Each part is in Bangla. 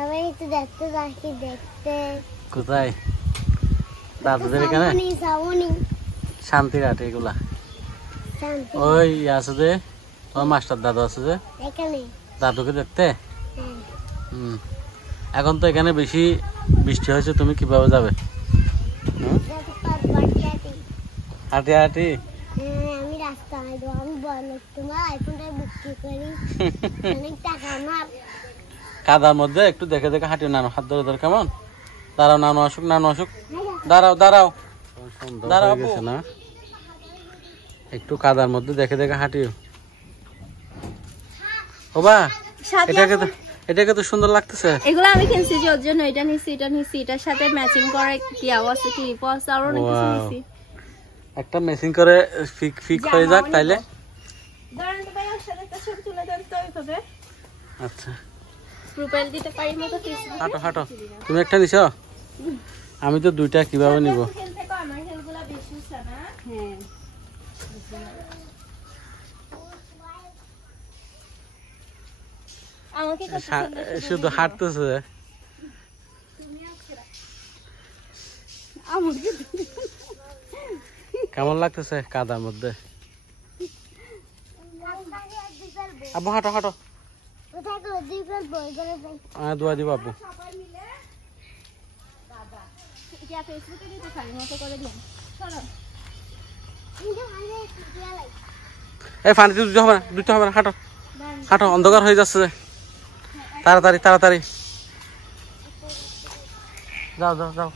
আমি একটু দেখতে যাচ্ছি দেখতে। কোথায়? দাদুদের এখানে শান্তিঘাট এগুলা। ওই আছে যে তোমার মাস্টার দাদু আছে যে দাদুকে দেখতে। এখন তো এখানে বেশি বৃষ্টি হয়েছে, তুমি কিভাবে যাবে? হাঁটি হাঁটি আমি রাস্তা আমি বড় তোমার আইফোনটা বিক্রি করি অনেক টাকা আমার। কাদার মধ্যে একটু দেখে দেখে হাঁটিও, নানো হাত ধরে ধরে। কেমন? দাঁড়াও, নানু আসুক, নানু আসুক। দাঁড়াও দাঁড়াও দাঁড়াও গেছে না, একটু কাদার মধ্যে দেখে দেখে হাঁটিও। ও বা এটাকে তো সুন্দর লাগতেছে। এগুলো আমি কিনছি যে ওর জন্য। এটা নিছি, এটা নিছি, এটার সাথে ম্যাচিং করে কি আছে কি পয়সা আর অনেক কিছু নিছি। একটা ম্যাচিং করে ফিক হয়ে যাক তাইলে। দাঁড়ান তো ভাই, ওর সাথে একটা ছবি তুলে দেন তো এইভাবে। আচ্ছা, প্রোফাইল দিতে পারি মতো ফেসবুক। হাঁটো হাঁটো। তুমি একটা নিছো, আমি তো দুইটা কিভাবে নিব? আমার হেলগুলো বেশি না। হ্যাঁ, আমাকে শুধু হাঁটতেছে। কেমন লাগতেছে কাদার মধ্যে? আব্বু হাঁটো হাঁটো। দোয়া দিব আব্বু। এই পানিতে দুটো হবে না, দুটো হবে না। হাঁটো হাঁটো, অন্ধকার হয়ে যাচ্ছে। তাড়াতাড়ি তাড়াতাড়ি যাও যাও যাও।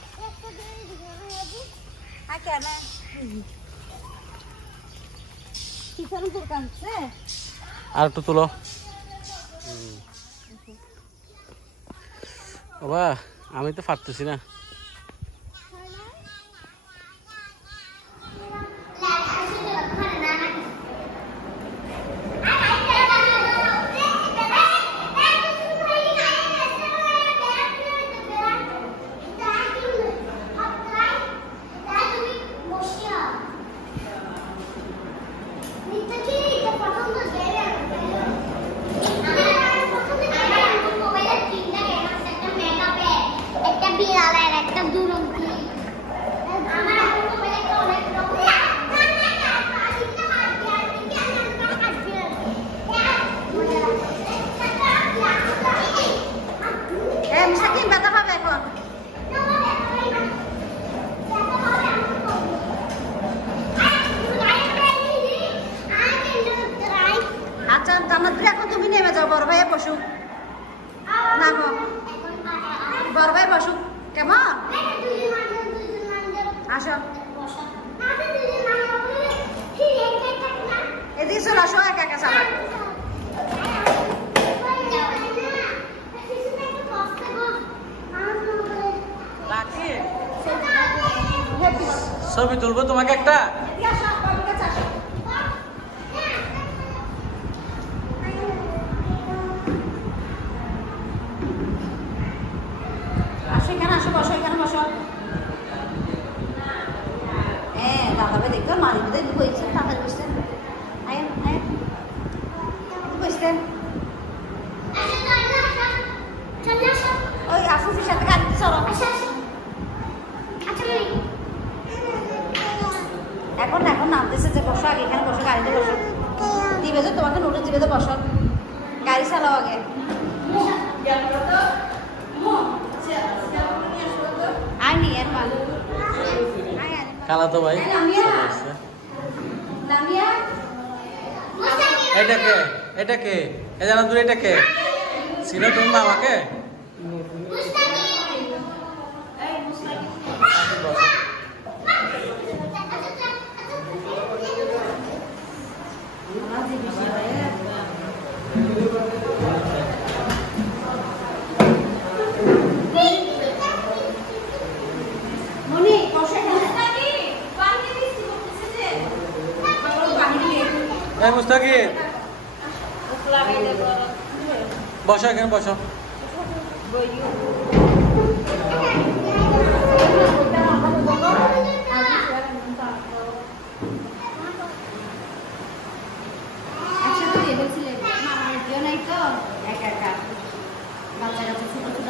আর একটু তুলো বাবা, আমি তো পারতেছি না। তুমি নেমে যাও, বড় ভাই বসুক না, বড় ভাই বসুক। কেমন? আসো এদিকে চলে আসো, একা একা চালা। ছবি তুলবো তোমাকে একটা। এখন নামতেছে যে বসো, আগে এখানে বসো, গাড়িতে বসো। দিবে তো তোমাকে নোটিস দিবে তো, বসো, গাড়ি চালাও আগে। আইনি এর ভালো কালা তো ভাই এটাকে এটাকে এ জানা তুই এটাকে ছিল তুমি মামাকে। মুস্তাকিব বসো, এখানে বসো। একসাথে নাই তো, একা একা বাচ্চা কাচ্চা ছোট ছোট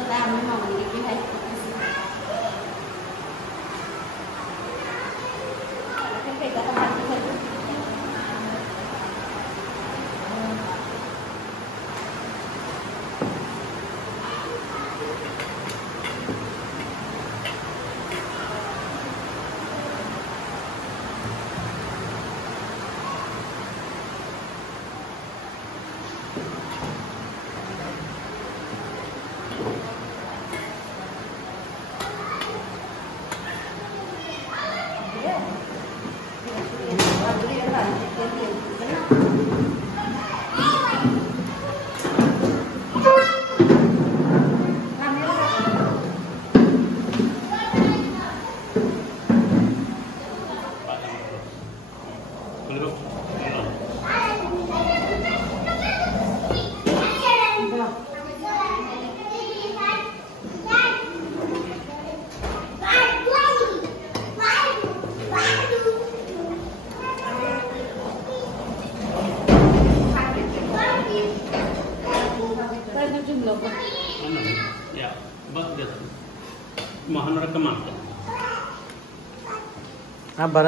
আবার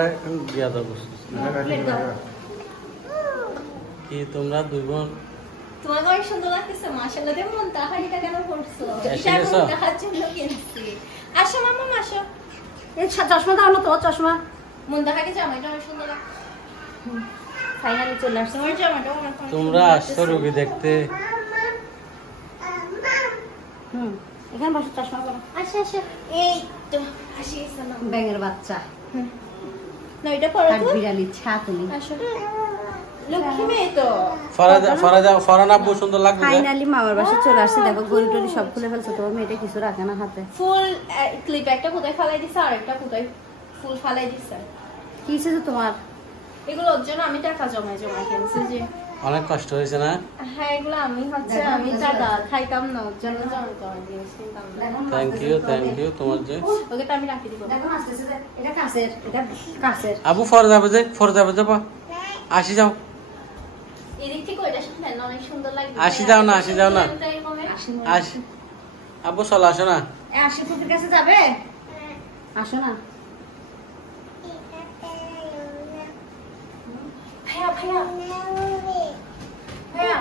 দিয়া দাও কি তোমরা দুই বোন তোমাকে অনেক সুন্দর লাগতেছে মাশাআল্লাহ। দিয়ে মন তাহারিটা কেন করছো? এসে এটা গেছো? মন তাহার জন্য কিনছি। আসো মামা আসো। এই চশমা দাও না তো, চশমা। মন তাহাকে জামাইটা অনেক সুন্দর লাগছে। ফাইনালি চলে আসছে। তোমার জামাটা অনেক সুন্দর তোমরা লাগতেছে। আসছো রোগী দেখতে। এখানে বসে চশমা পরো। আসো আসো। এই তো আসি না। ব্যাঙের বাচ্চা, না এটা পড়ো আর তো। বিড়ালি ছা তুমি। আসো। লক্ষ্মী মেয়ে তো। ফরান আব্বু সুন্দর লাগবে যে? ফাইনালি মামার বাসায় চলে আসছে। দেখো গরু টরি সব খুলে ফেলছে, তোমার মেয়েটা কিছু রাখে না হাতে। ফুল ক্লিপ একটা কোথায় ফালাই দিছে আর একটা কোথায় ফুল ফালাই দিছে। কি হয়েছে তোমার? এগুলো ওর জন্য আমি টাকা জমাই কিনছি যে। অনেক কষ্ট হয়েছে না? হ্যাঁ এগুলো আমি আমি টাকা খাইতাম না ওর জন্য জমাই জিনিস কিনতাম না। থ্যাংক ইউ তোমার যে। ওকে তো আমি রাখি দিব। দেখো আসতেছে যে, এটা কাছের, এটা কাছের। আবু ফর যাবে যে পা আসি যাও। এদিক থেকে ওইটা সাথে না অনেক সুন্দর লাগবে। আসি যাও না আসি আব্বু চলো আসো না। আশি ফুটের কাছে যাবে? আসো না। ভাইয়া ভাইয়া ভাইয়া